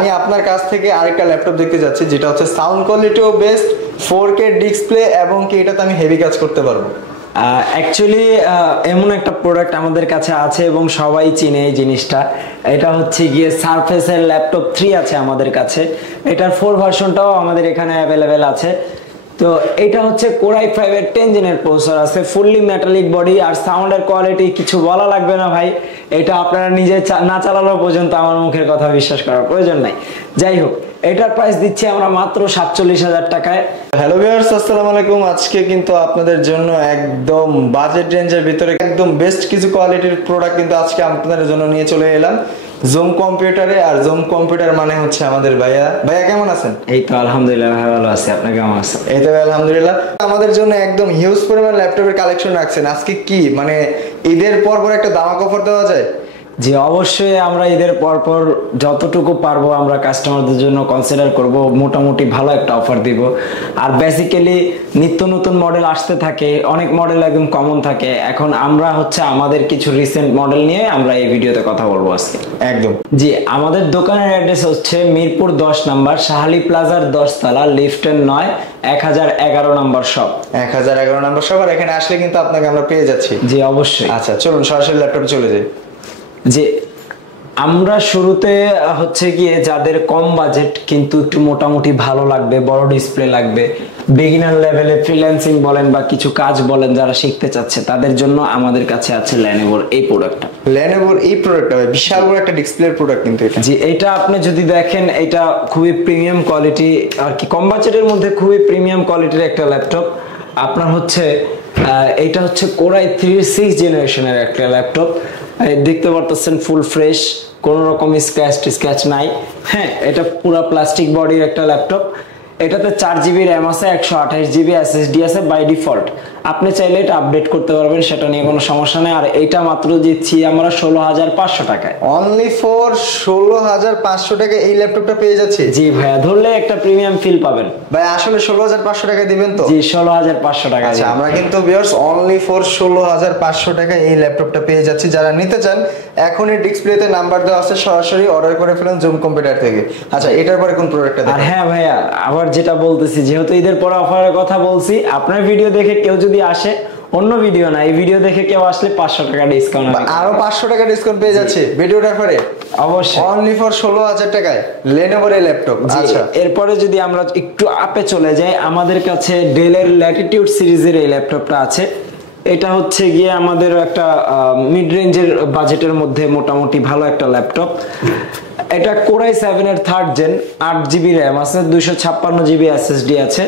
আমি আপনার কাছ থেকে আরেকটা ল্যাপটপ দেখতে যাচ্ছি, যেটা হচ্ছে সাউন্ড কোয়ালিটিও বেস্ট, 4K ডিসপ্লে, এবং কি এটাতে আমি হেভি কাজ করতে পারবো। অ্যাকচুয়ালি এমন একটা প্রোডাক্ট আমাদের কাছে আছে এবং সবাই চিনে এই জিনিসটা। এটা হচ্ছে গিয়ে সারফেসের ল্যাপটপ 3 আছে আমাদের কাছে। এটার 4 ভার্সনটাও আমাদের এখানে অ্যাভেলেবেল আছে। তো এটা হচ্ছে Core i5 এর 10 জেনের প্রসেসর আছে, ফুললি মেটালিক বডি, আর সাউন্ডের কোয়ালিটি কিছু বলা লাগবে না ভাই। এটা আপনারা নিজে না চালানো পর্যন্ত আমার মুখের কথা বিশ্বাস করার প্রয়োজন নাই। যাই হোক, এটার প্রাইস দিচ্ছি আমরা মাত্র 47,000 টাকায়। হ্যালো ভিউয়ার্স, আসসালামু আলাইকুম। আজকে কিন্তু আপনাদের জন্য একদম বাজেট রেঞ্জের ভিতরে একদম বেস্ট কিছু কোয়ালিটির প্রোডাক্ট কিন্তু আজকে আপনাদের জন্য নিয়ে চলে এলাম জুম কম্পিউটারে। আর জুম কম্পিউটার মানে হচ্ছে আমাদের ভাইয়া। ভাইয়া কেমন আছেন? এই তো আলহামদুলিল্লাহ ভালো আছি, আপনি কেমন আছেন? এই তো আলহামদুলিল্লাহ। আমাদের জন্য একদম হিউজ পরিমাণ ল্যাপটপের কালেকশন রাখছেন আজকে। কি মানে ঈদের পর একটা ধামাকা অফার দেওয়া যায়? জি অবশ্যই, আমরা ঈদের পর যতটুকু পারবো আমরা কাস্টমারদের জন্য কনসিডার করব, মোটামুটি ভালো একটা অফার দিব। আর বেসিক্যালি নিত্য নতুন মডেল আসতে থাকে, অনেক মডেল একদম কমন থাকে। এখন আমরা হচ্ছে আমাদের কিছু রিসেন্ট মডেল নিয়ে আমরা এই ভিডিওতে কথা বলবো আজকে। একদম জি, আমাদের দোকানের অ্যাড্রেস হচ্ছে মিরপুর 10 নাম্বার, শাহালি প্লাজার 10 তলা, লিফটের 9, 1011 নাম্বার শপ। 1011 number shop. আর এখানে আসলে কিন্তু আপনাকে আমরা পেয়ে যাচ্ছি। জি অবশ্যই। আচ্ছা চলুন সরাসরি ল্যাপটপে চলে যাই। যে আমরা শুরুতে হচ্ছে গিয়ে যাদের কম বাজেট কিন্তু একটু মোটামুটি ভালো লাগবে, বড় ডিসপ্লে লাগবে, বিগিনার লেভেলে ফ্রিল্যান্সিং বলেন বা কিছু কাজ বলেন যারা শিখতে চাচ্ছে, তাদের জন্য আমাদের কাছে আছে ল্যানোভোর এই প্রোডাক্টটা। ল্যানোভোর এই প্রোডাক্টটা বিশাল বড় একটা ডিসপ্লের প্রোডাক্ট কিন্তু এটা। জি, এটা আপনি যদি দেখেন এটা খুবই প্রিমিয়াম কোয়ালিটি, আর কি কম বাজেটের মধ্যে খুবই প্রিমিয়াম কোয়ালিটির একটা ল্যাপটপ। আপনার হচ্ছে এটা হচ্ছে Core i3 6th জেনারেশনের একটা ল্যাপটপ। দেখতে পারতেছেন ফুল ফ্রেশ, কোনো রকম স্ক্র্যাচ নাই। হ্যাঁ, এটা পুরো প্লাস্টিক বডির একটা ল্যাপটপ। এটাতে 4GB র্যাম আছে, 128GB SSD আছে বাই ডিফল্ট। আপনি চাইলে এটা আপডেট করতে পারবেন, সেটা নিয়ে কোনো সমস্যা নেই। আর এটা মাত্র দিচ্ছি আমরা 16,500 টাকায়। অনলি ফর 16,500 টাকা এই ল্যাপটপটা পেয়ে যাচ্ছে। জি ভাইয়া, ধরলে একটা প্রিমিয়াম ফিল পাবেন। ভাই আসলে 16,500 টাকা দিবেন তো? জি 16,500 টাকা। আচ্ছা, আমরা কিন্তু ভিউয়ার্স অনলি ফর 16,500 টাকা এই ল্যাপটপটা পেয়ে যাচ্ছি। যারা নিতে চান এখনই ডিসপ্লেতে নাম্বার দেওয়া আছে, সরাসরি অর্ডার করে ফেলুন জুম কম্পিউটার থেকে। আচ্ছা, এটার পরে কোন প্রোডাক্টটা দেখেন? আর হ্যাঁ ভাইয়া, আবার যেটা বলতেছি, যেহেতু ঈদের পরে অফারের কথা বলছি, আপনার ভিডিও দেখে কেউ যদি আসে, অন্য ভিডিও না, এই ভিডিও দেখে কেউ আসলে 500 টাকা ডিসকাউন্ট, আরো 500 টাকা ডিসকাউন্ট পেয়ে যাচ্ছে ভিডিওটার পরে। অবশ্যই অনলি ফর 16,000 টাকায় লেনোভোর এই ল্যাপটপ। আচ্ছা, এরপরে যদি আমরা একটু আপে চলে যাই, আমাদের কাছে ডেলের ল্যাটিটিউড সিরিজের এই ল্যাপটপটা আছে। এটা হচ্ছে গিয়ে আমাদের একটা মিড রেঞ্জের বাজেটের মধ্যে মোটামুটি ভালো একটা ল্যাপটপ। এটা Core i7 এর 3rd জেন, 8GB র্যাম আছে, 256GB SSD আছে।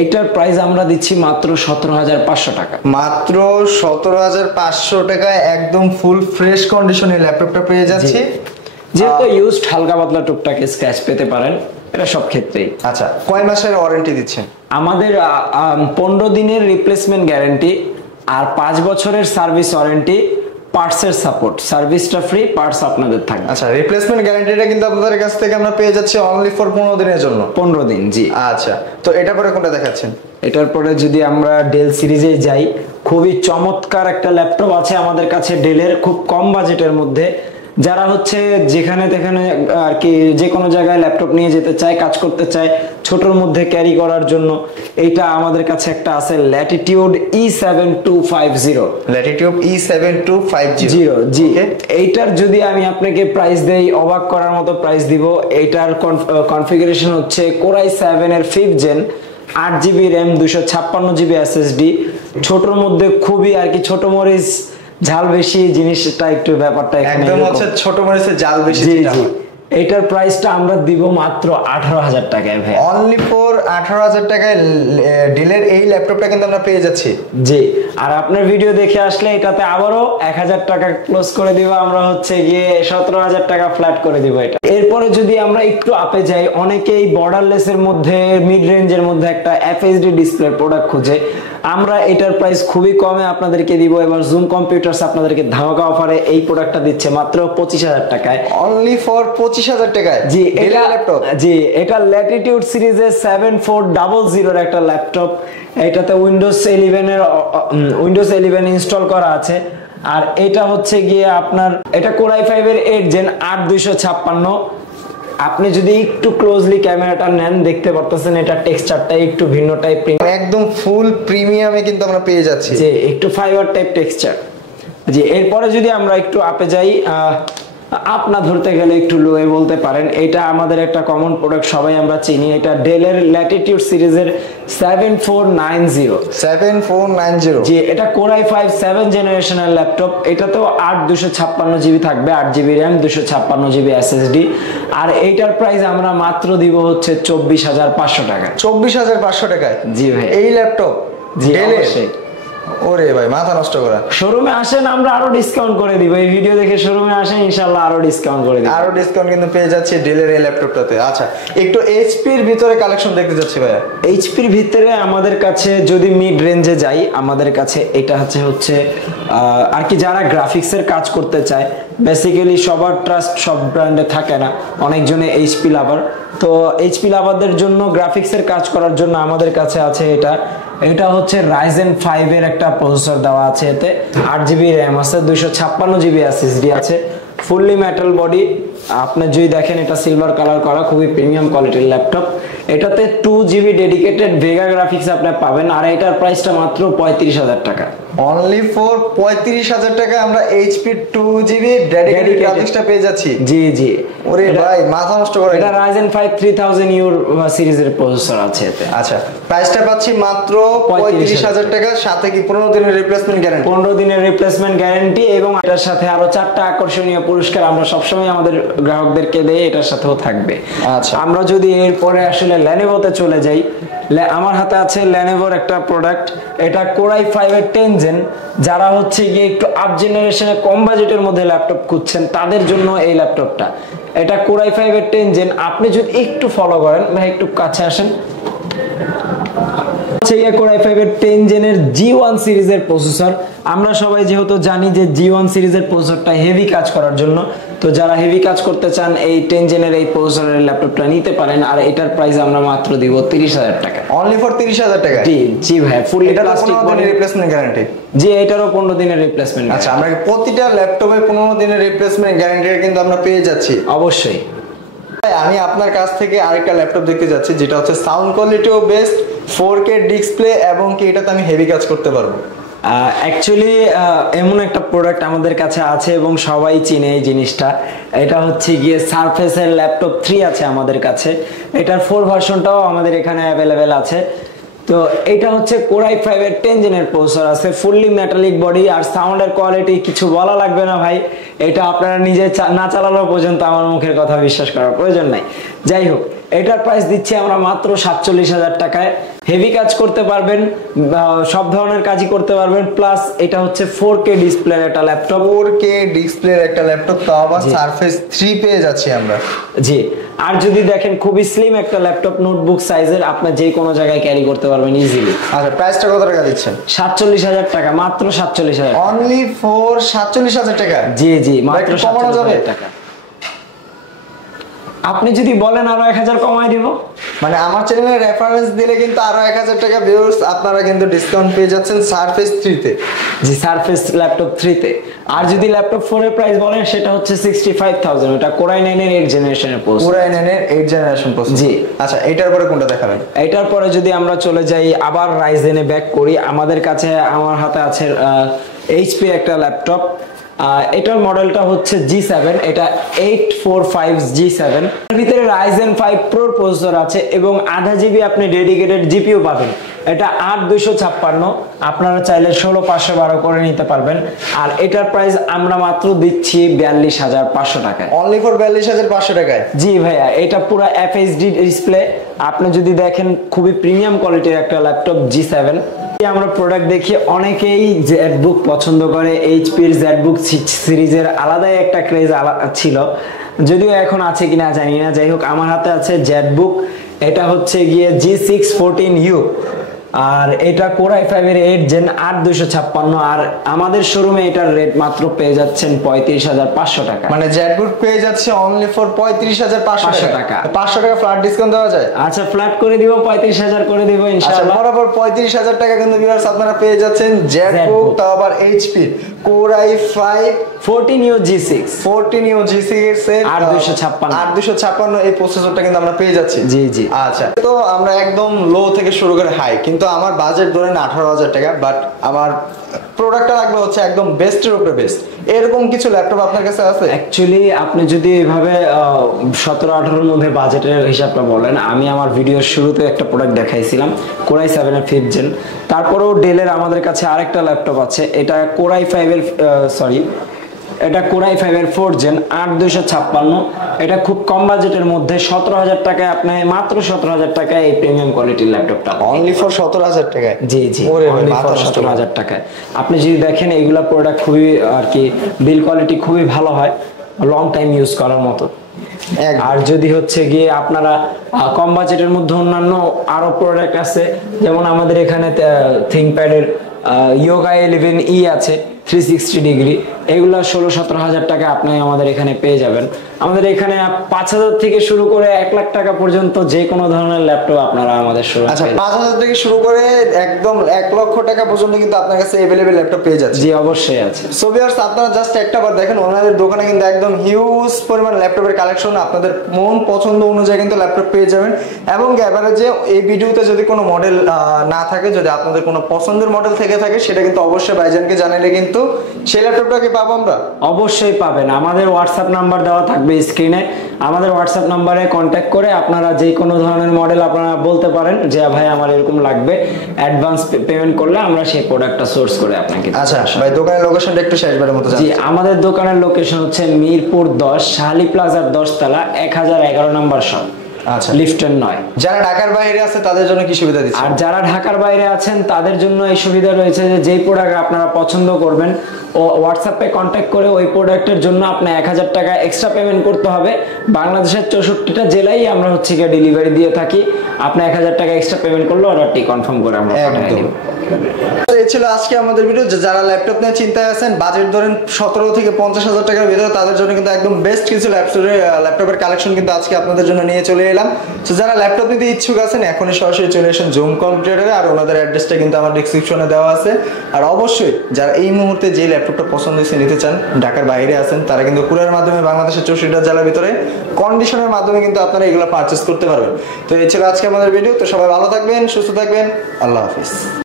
এইটার প্রাইস আমরা দিচ্ছি মাত্র 17,500 টাকা। মাত্র 17,500 টাকায় একদম ফুল ফ্রেশ কন্ডিশনে ল্যাপটপটা পেয়ে যাচ্ছি। যেহেতু ইউজড হালকা পাতলা টুকটাক স্ক্র্যাচ পেতে পারেন, এটা সব ক্ষেত্রেই। আচ্ছা, কয় মাসের ওয়ারেন্টি দিচ্ছেন? আমাদের 15 দিনের রিপ্লেসমেন্ট গ্যারান্টি আর 5 বছরের সার্ভিস ওয়ারেন্টি, পার্টসের সাপোর্ট, সার্ভিসটা ফ্রি, পার্টস আপনাদের থাকবে। আচ্ছা, রিপ্লেসমেন্ট গ্যারান্টিটা কিন্তু আপনাদের কাছ থেকে আমরা পেয়ে যাচ্ছি অনলি ফর 15 দিনের জন্য। 15 দিন, জি। আচ্ছা, তো এটার পরে কোনটা দেখাচ্ছেন? এটার পরে যদি আমরা ডেল সিরিজে যাই, খুবই চমৎকার একটা ল্যাপটপ আছে আমাদের কাছে ডেলের, খুব কম বাজেটের মধ্যে। যারা হচ্ছে যেখানে তেখানে আর কি যে কোনো জায়গায় ল্যাপটপ নিয়ে যেতে চায়, কাজ করতে চায়, ছোটর মধ্যে ক্যারি করার জন্য, এইটা আমাদের কাছে একটা আছে ল্যাটিটিউড E7250। ল্যাটিটিউড E7250, জি। এইটার যদি আমি আপনাকে প্রাইস দেই, অবাক করার মতো প্রাইস দিব। এইটার কনফিগারেশন হচ্ছে Core i7 এর 5th gen, 8GB RAM, 256GB SSD। ছোটর মধ্যে খুবই আর কি ছোট মরিচ ঝাল বেশি জিনিসটা, একটু ব্যাপারটা একদম হচ্ছে ছোট মরিচের ঝাল বেশি। জি জি। এইটার প্রাইসটা আমরা দিব মাত্র 18,000 টাকায় ভাই। অনলি ফর 18,000 টাকায় ডেলের এই ল্যাপটপটা কিন্তু আমরা পেয়ে যাচ্ছি। জি, আর আপনার ভিডিও দেখে আসলে এটাতে আবারও 1,000 টাকা ক্লোজ করে দিব, আমরা হচ্ছে গিয়ে 17,000 টাকা ফ্ল্যাট করে দিব এটা। এরপরে যদি আমরা একটু আপে যাই, অনেকেই বর্ডারলেস এর মধ্যে, মিড রেঞ্জের মধ্যে একটা FHD ডিসপ্লে প্রোডাক্ট খুঁজে। আমরা এটার প্রাইস খুবই কমে আপনাদেরকে দিব। এবার জুম কম্পিউটারস আপনাদেরকে ধামাকা অফারে এই প্রোডাক্টটা দিচ্ছে মাত্র 25,000 টাকায়। অনলি ফর 25,000 টাকায়। জি, এটা ল্যাপটপ। জি, এটা ল্যাটিটিউড সিরিজের 7400 এর একটা ল্যাপটপ। এটাতে উইন্ডোজ 11 ইনস্টল করা আছে। আর এটা হচ্ছে গিয়ে আপনার এটা Core i5 এর 8 জেন, 8256 আপনি যদি একটু ক্লোজলি ক্যামেরাটা নেন দেখতে পারতেছেন এটা টেক্সচারটা একটু ভিন্ন টাইপ, একদম ফুল প্রিমিয়ামে কিন্তু আমরা পেয়ে যাচ্ছি, যে একটু ফাইবার টাইপ টেক্সচার। জি, এরপরে যদি আমরা একটু আপে যাই, আপনা ধরতে গেলে একটু লোয়ে বলতে পারেন। এটা আমাদের একটা কমন প্রোডাক্ট, সবাই আমরা চিনি। এটা ডেলের ল্যাটিটিউড সিরিজের 7490। জি, এটা কোর i5 7 জেনারেশনের ল্যাপটপ। এটাতেও 8 256 জিবি থাকবে, 8 জিবি র্যাম, 256 জিবি এসএসডি। আর এইটার প্রাইস আমরা মাত্র দিব হচ্ছে 24,500 টাকা। 24,500 টাকায়? জি ভাই, এই ল্যাপটপ জি অবশ্যই। ওরে ভাই মাথা নষ্ট করা। শোরুমে আসেন, আমরা আরো ডিসকাউন্ট করে দিব। এই ভিডিও দেখে শোরুমে আসেন, ইনশাআল্লাহ আরো ডিসকাউন্ট করে দিব। আরো ডিসকাউন্ট কিন্তু পেয়ে যাচ্ছে ডেলের এই ল্যাপটপটাতে। আচ্ছা, একটু এইচপির ভিতরে কালেকশন দেখতে যাচ্ছি ভাইয়া। এইচপির ভিতরে আমাদের কাছে যদি মিড রেঞ্জে যাই, আমাদের কাছে এটা হচ্ছে আর কি, যারা গ্রাফিক্সের কাজ করতে চায়। বেসিক্যালি সবার ট্রাস্ট সব ব্র্যান্ডে থাকে না, অনেকজনে এইচপি লাভার। তো এইচপি লাভারদের জন্য গ্রাফিক্সের কাজ করার জন্য আমাদের কাছে আছে এটা হচ্ছে Ryzen 5 এর একটা প্রসেসর দেওয়া আছে। এতে 8 জিবি র্যাম আছে, 256 জিবি এসএসডি আছে, ফুললি মেটাল বডি। আপনি যদি দেখেন এটা সিলভার কালার করা, খুবই প্রিমিয়াম কোয়ালিটির ল্যাপটপ। এটাতে 2 জিবি ডেডিকেটেড ভেগা গ্রাফিক্স আপনি পাবেন, আর এটার প্রাইসটা মাত্র 35,000 টাকা। অনলি ফর 35,000 টাকা আমরা এইচপি 2 জিবি ডেডিকেটেড গ্রাফিক্সটা পেয়ে যাচ্ছি। জি জি, ওরে ভাই মাথা নষ্ট করে। এটা Ryzen 5 3000U সিরিজের প্রসেসর আছে এতে। আচ্ছা, প্রাইসটা পাচ্ছি মাত্র 35,000 টাকা, সাথে কি 15 দিনের রিপ্লেসমেন্ট গ্যারান্টি? 15 দিনের রিপ্লেসমেন্ট গ্যারান্টি, এবং এটার সাথে আরো 4টা আকর্ষণীয় পুরস্কার আমরা সবসময় আমাদের গ্রাহকদেরকে দেই, এটার সাথেও থাকবে। আচ্ছা, আমরা যদি এরপরে আসলে ল্যানোভোতে চলে যাই, আমার হাতে আছে ল্যানোভোর একটা প্রোডাক্ট। এটা কোর i5 এর 10 জেন। যারা হচ্ছে গিয়ে একটু আপ জেনারেশনে কম বাজেটের মধ্যে ল্যাপটপ খুঁজছেন, তাদের জন্য এই ল্যাপটপটা। এটা কোর i5 এর 10 জেন। আপনি যদি একটু ফলো করেন, ভাই একটু কাছে আসেন, কোর i5 এর 10 জেনের G1 সিরিজের প্রসেসর। আমরা সবাই যেহেতু জানি যে G1 সিরিজের প্রসেসরটা হেভি কাজ করার জন্য, তো যারা হেভি কাজ করতে চান এই 10 জেনের এই প্রসেসরের ল্যাপটপটা নিতে পারেন। আর এটার প্রাইস আমরা মাত্র দিব 30,000 টাকা। অনলি ফর 30,000 টাকা? জি জি ভাই, full plastic body replacement guarantee. জি, এটারও 15 দিনের রিপ্লেসমেন্ট। আচ্ছা, আমরা প্রতিটা ল্যাপটপে 15 দিনের রিপ্লেসমেন্ট গ্যারান্টি কিন্তু আমরা পেয়ে যাচ্ছি। অবশ্যই। আমি আপনার কাছ থেকে আরেকটা ল্যাপটপ দেখতে যাচ্ছি, যেটা হচ্ছে সাউন্ড কোয়ালিটিও বেস্ট, 4K ডিসপ্লে, এবং কি এটাতে আমি হেভি কাজ করতে পারবো। অ্যাকচুয়ালি এমন একটা প্রোডাক্ট আমাদের কাছে আছে এবং সবাই চিনে এই জিনিসটা। এটা হচ্ছে গিয়ে সারফেসের ল্যাপটপ 3 আছে আমাদের কাছে। এটার 4 ভার্সনটাও আমাদের এখানে অ্যাভেলেবেল আছে। তো এটা হচ্ছে কোর i5 এর 10 জেনের প্রসেসর আছে, ফুললি মেটালিক বডি। আর সাউন্ডের কোয়ালিটি কিছু বলা লাগবে না ভাই, এটা আপনারা নিজে না চালানো পর্যন্ত আমার মুখের কথা বিশ্বাস করার প্রয়োজন নাই। যাই হোক, এটার প্রাইস দিচ্ছি আমরা মাত্র 47,000 টাকায়। হেভি কাজ করতে পারবেন, সব ধরনের কাজই করতে পারবেন। প্লাস এটা হচ্ছে 4K ডিসপ্লের একটা ল্যাপটপ। 4K ডিসপ্লের একটা ল্যাপটপ, তাও আবার সারফেস 3 পেয়ে যাচ্ছি আমরা। জি, আর যদি দেখেন খুবই স্লিম একটা ল্যাপটপ, নোটবুক সাইজের, আপনি যে কোনো জায়গায় ক্যারি করতে পারবেন ইজিলি। আচ্ছা, প্রাইসটা কত টাকা দিচ্ছেন? 47,000 টাকা, মাত্র 47,000। অনলি ফর 47,000 টাকা? জি জি, মাত্র 47,000 টাকা। আপনি যদি বলেন আরো 1000 কমাই দিব। মানে আমার চ্যানেলে রেফারেন্স দিলে কিন্তু আরো 1000 টাকা ভিউয়ার্স আপনারা কিন্তু ডিসকাউন্ট পেয়ে যাচ্ছেন সারফেস 3 তে। জি, সারফেস ল্যাপটপ 3 তে। আর যদি ল্যাপটপ 4 এর প্রাইস বলেন, সেটা হচ্ছে 65,000। এটা কোর i9 এর 8 জেনারেশনের প্রসেসর। কোর i9 এর 8 জেনারেশন প্রসেসর। জি। আচ্ছা, এটার পরে কোনটা দেখাবেন? এটার পরে যদি আমরা চলে যাই আবার রাইজেনে ব্যাক করি, আমাদের কাছে আমার হাতে আছে এইচপি একটা ল্যাপটপ। এটার মডেলটা হচ্ছে G7। এটা 845 G7। এর ভিতরে Ryzen 5 Pro প্রসেসর আছে এবং 1/2 জিবি আপনি ডেডিকেটেড জিপিইউ পাবেন। এটা 8256, আপনারা চাইলে 16512 করে নিতে পারবেন। আর এটার প্রাইস আমরা মাত্র দিচ্ছি 42,500 টাকায়। অনলি ফর 42,500 টাকায়? জি ভাইয়া, এটা পুরো FHD ডিসপ্লে। আপনি যদি দেখেন খুবই প্রিমিয়াম কোয়ালিটির একটা ল্যাপটপ G7। আমরা প্রোডাক্ট দেখি, অনেকেই জেটবুক পছন্দ করে। এইচপির জেটবুক সিরিজের আলাদাই একটা ক্রেজ ছিল, যদিও এখন আছে কিনা জানি না। যাই হোক, আমার হাতে আছে জেটবুক। এটা হচ্ছে গিয়ে G614U, আর এটা কোর i5 এর 8 জেন 8256। আর আমাদের শোরুমে এটার রেট মাত্র পেয়ে যাচ্ছেন 35,500 টাকা। মানে জেটবুক পেয়ে যাচ্ছে অনলি ফর 35,500 টাকা। 500 টাকা ফ্ল্যাট ডিসকাউন্ট দেওয়া যায়? আচ্ছা, ফ্ল্যাট করে দিব, 35,000 করে দিব ইনশাআল্লাহ। বরাবর 35,000 টাকা কিন্তু ভিউয়ার্স আপনারা পেয়ে যাচ্ছেন জেটবুক, তাও আবার HP core i5 14 you G6 14 you G6 এর 8256 এই প্রসেসরটা কিন্তু আমরা পেয়ে যাচ্ছি। জি জি। আচ্ছা, তো আমরা একদম লো থেকে শুরু করে হাই, কিন্তু আমার বাজেট ধরেন 18,000 টাকা, বাট আমার প্রোডাক্টটা লাগবে হচ্ছে একদম বেস্টের উপরে বেস্ট। এরকম কিছু ল্যাপটপ আপনার কাছে আছে? অ্যাকচুয়ালি আপনি যদি এইভাবে 17-18 মধ্যে বাজেটের হিসাবটা বলেন, আমি আমার ভিডিওর শুরুতে একটা প্রোডাক্ট দেখাইছিলাম কোরাই 7 এর 5th জেন। তারপরেও ডেলের আমাদের কাছে আরেকটা ল্যাপটপ আছে, এটা কোরাই 5 এর এটা কোরাই 5 এর 4th জেন 8256। এটা খুব কম বাজেটের মধ্যে 17,000 টাকায় আপনি মাত্র 17,000 টাকায় এই প্রিমিয়াম কোয়ালিটির ল্যাপটপটা অনলি ফর 17,000 টাকায়? জি জি, অনলি ফর 17,000 টাকায়। আপনি যদি দেখেন এইগুলা প্রোডাক্ট খুবই আর কি বিল কোয়ালিটি খুবই ভালো হয়, লং টাইম ইউজ করার মতো। আর যদি হচ্ছে গিয়ে আপনারা কম বাজেটের মধ্যে অন্যান্য আরো প্রোডাক্ট আছে, যেমন আমাদের এখানে থিংকপ্যাডের ইয়োগা 11E আছে 360 ডিগ্রি, এগুলা 16-17 টাকা আপনি আমাদের এখানে পেয়ে যাবেন। আমাদের এখানে 5,000 থেকে শুরু করে 1 লাখ টাকা পর্যন্ত যে কোনো ধরনের ল্যাপটপ আপনারা আমাদের শোরুমে। আচ্ছা, 5,000 থেকে শুরু করে একদম 1 লক্ষ টাকা পর্যন্ত কিন্তু আপনার কাছে अवेलेबल ল্যাপটপ পেয়ে যাচ্ছে। জি অবশ্যই আছে। সো ভিউয়ার্স, আপনারা জাস্ট একটা বার দেখেন, ওনাদের দোকানে কিন্তু একদম হিউজ পরিমাণ ল্যাপটপের কালেকশন, আপনাদের মন পছন্দ অনুযায়ী কিন্তু ল্যাপটপ পেয়ে যাবেন। এবং এভারেজে এই ভিডিওতে যদি কোনো মডেল না থাকে, যদি আপনাদের কোনো পছন্দের মডেল থেকে থাকে, সেটা কিন্তু অবশ্যই ভাইজানকে জানালে কিন্তু সেই ল্যাপটপটাকে পাবো আমরা। অবশ্যই পাবেন, আমাদের হোয়াটসঅ্যাপ নাম্বার দেওয়া থাকবে স্ক্রিনে। আমাদের হোয়াটসঅ্যাপ নাম্বারে কন্ট্যাক্ট করে আপনারা যে কোনো ধরনের মডেল আপনারা বলতে পারেন যে ভাই আমার এরকম লাগবে, অ্যাডভান্স পেমেন্ট করলে আমরা সেই প্রোডাক্টটা সোর্স করে আপনাকে। আচ্ছা ভাই, দোকানের লোকেশনটা একটু শেষবারের মতো জানান। জি, আমাদের দোকানের লোকেশন হচ্ছে মিরপুর 10 শাহালি প্লাজার 10 তলা 1011 নম্বর শপ। আচ্ছা, লিফটের 9। যারা ঢাকার বাইরে আছে তাদের জন্য কি সুবিধা দিচ্ছে? আর যারা ঢাকার বাইরে আছেন তাদের জন্য এই সুবিধা রয়েছে যে যেই প্রোডাক্ট আপনারা পছন্দ করবেন ও হোয়াটসঅ্যাপে কন্ট্যাক্ট করে ওই প্রোডাক্টের জন্য আপনি 1000 টাকা এক্সট্রা পেমেন্ট করতে হবে। বাংলাদেশের 64টা জেলায় আমরা হচ্ছে গিয়ে ডেলিভারি দিয়ে থাকি। আপনি 1000 টাকা এক্সট্রা পেমেন্ট করলে অর্ডারটি কনফার্ম করে আমরা পাঠিয়ে দেব। এই ছিল আজকে আমাদের ভিডিও। যারা ল্যাপটপ নিয়ে চিন্তায় আছেন, বাজেট ধরেন 17 থেকে 50,000 টাকার ভিতরে, তাদের জন্য কিন্তু একদম বেস্ট কিছু ল্যাপটপের কালেকশন কিন্তু আজকে আপনাদের জন্য নিয়ে চলে এলাম। তো যারা ল্যাপটপ নিতে ইচ্ছুক আছেন, এখনই সরাসরি চলে আসেন জুম কম্পিউটারে, আর ওনাদের অ্যাড্রেসটা কিন্তু আমার ডেসক্রিপশনে দেওয়া আছে। আর অবশ্যই যারা এই মুহূর্তে যে ল্যাপটপটা পছন্দ হয়েছে নিতে চান, ঢাকার বাইরে আছেন, তারা কিন্তু কুরিয়ারের মাধ্যমে বাংলাদেশের 64টা জেলার ভিতরে কন্ডিশনের মাধ্যমে কিন্তু আপনারা এগুলো পারচেস করতে পারবেন। তো এই ছিল আজকে আমাদের ভিডিও। তো সবাই ভালো থাকবেন, সুস্থ থাকবেন, আল্লাহ হাফিজ।